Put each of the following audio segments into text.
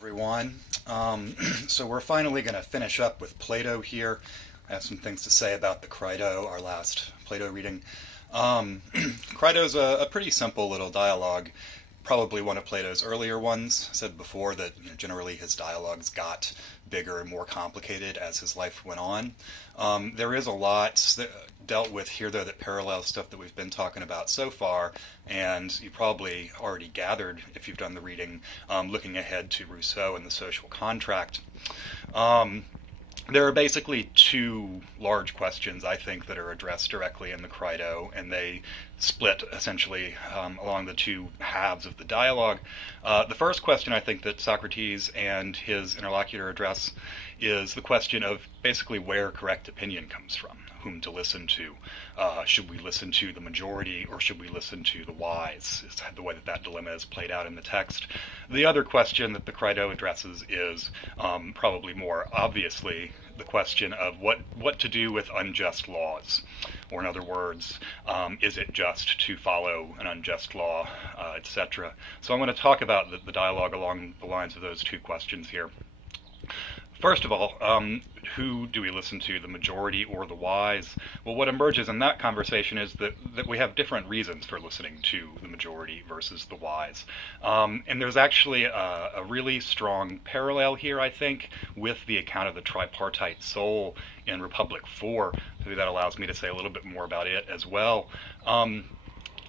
Everyone. So we're finally going to finish up with Plato here. I have some things to say about the Crito, our last Plato reading. Crito's a pretty simple little dialogue, probably one of Plato's earlier ones. I said before that generally his dialogues got bigger and more complicated as his life went on. There is a lot dealt with here, though, that parallels stuff that we've been talking about so far, and you probably already gathered, if you've done the reading, looking ahead to Rousseau and the social contract. Um, there are basically two large questions, I think, that are addressed directly in the Crito, and they split essentially along the two halves of the dialogue. The first question I think that Socrates and his interlocutor address is the question of basically where correct opinion comes from, whom to listen to. Should we listen to the majority or should we listen to the wise? Is the way that that dilemma is played out in the text. The other question that the Crito addresses is probably more obviously the question of what to do with unjust laws. Or in other words, is it just to follow an unjust law, etc. So I'm going to talk about the dialogue along the lines of those two questions here. First of all, who do we listen to, the majority or the wise? Well, what emerges in that conversation is that we have different reasons for listening to the majority versus the wise. And there's actually a really strong parallel here, I think, with the account of the tripartite soul in Republic 4. So that allows me to say a little bit more about it as well.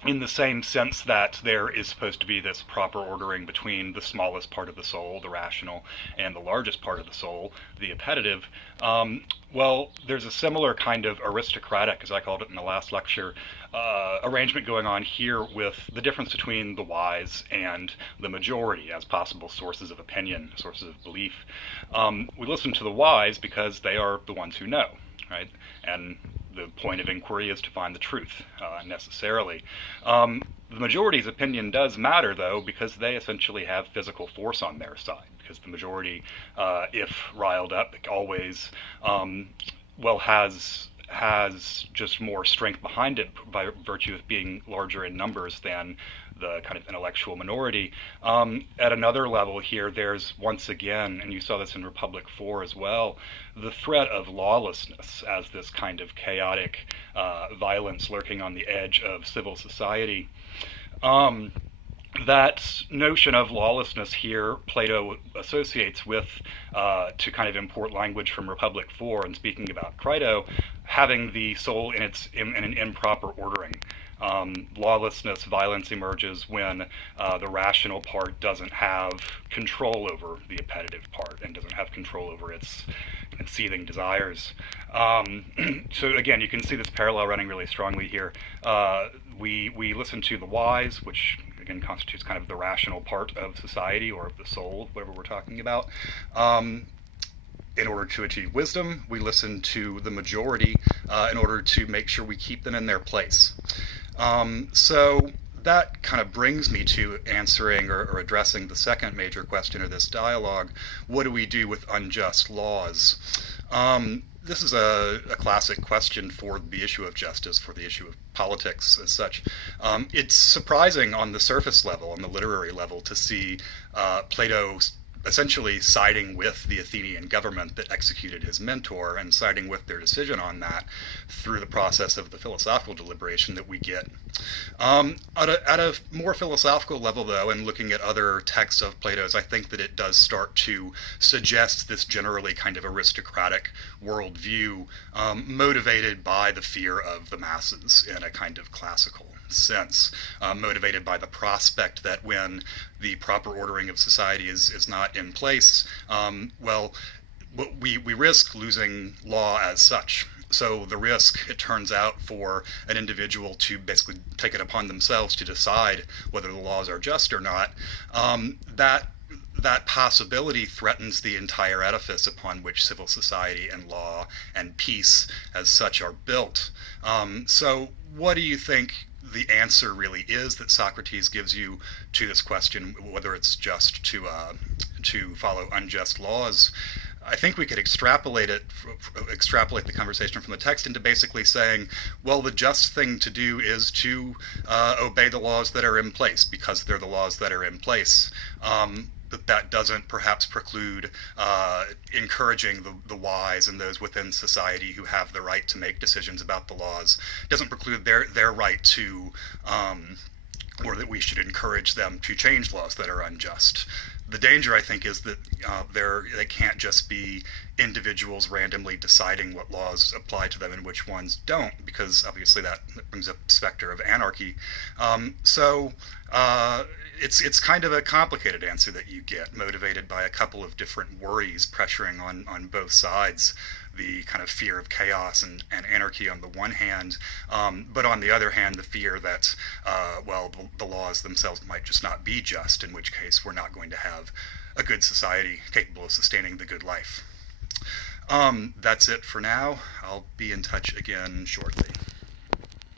In the same sense that there is supposed to be this proper ordering between the smallest part of the soul, the rational, and the largest part of the soul, the appetitive. Well, there's a similar kind of aristocratic, as I called it in the last lecture, arrangement going on here with the difference between the wise and the majority as possible sources of opinion, sources of belief. We listen to the wise because they are the ones who know, right? And the point of inquiry is to find the truth, necessarily. The majority's opinion does matter, though, because they essentially have physical force on their side, because the majority, if riled up, always, has just more strength behind it by virtue of being larger in numbers than the kind of intellectual minority. At another level here, there's once again, and you saw this in Republic 4 as well, the threat of lawlessness as this kind of chaotic violence lurking on the edge of civil society. That notion of lawlessness here, Plato associates with, to kind of import language from Republic 4 and speaking about Crito, having the soul in an improper ordering. Lawlessness, violence emerges when the rational part doesn't have control over the appetitive part and doesn't have control over its seething desires. So again, you can see this parallel running really strongly here. We listen to the wise, which again constitutes kind of the rational part of society or of the soul, whatever we're talking about. In order to achieve wisdom, we listen to the majority in order to make sure we keep them in their place. So that kind of brings me to answering or addressing the second major question of this dialogue. What do we do with unjust laws? This is a classic question for the issue of justice, for the issue of politics as such. It's surprising on the surface level, on the literary level, to see Plato essentially siding with the Athenian government that executed his mentor and siding with their decision on that through the process of the philosophical deliberation that we get. At a more philosophical level, though, and looking at other texts of Plato's, I think that it does start to suggest this generally kind of aristocratic worldview motivated by the fear of the masses in a kind of classical sense, motivated by the prospect that when the proper ordering of society is not in place, well, we risk losing law as such. So the risk, it turns out, for an individual to basically take it upon themselves to decide whether the laws are just or not, that possibility threatens the entire edifice upon which civil society and law and peace as such are built. So what do you think the answer really is that Socrates gives you to this question, whether it's just to follow unjust laws? I think we could extrapolate the conversation from the text into basically saying, well, the just thing to do is to obey the laws that are in place because they're the laws that are in place. that doesn't perhaps preclude encouraging the wise and those within society who have the right to make decisions about the laws, doesn't preclude their right to, or that we should encourage them to change laws that are unjust. The danger, I think, is that they can't just be individuals randomly deciding what laws apply to them and which ones don't, because obviously that brings up the specter of anarchy. So it's kind of a complicated answer that you get, motivated by a couple of different worries pressuring on both sides. The kind of fear of chaos and anarchy on the one hand, but on the other hand, the fear that, well, the laws themselves might just not be just, in which case we're not going to have a good society capable of sustaining the good life. That's it for now. I'll be in touch again shortly.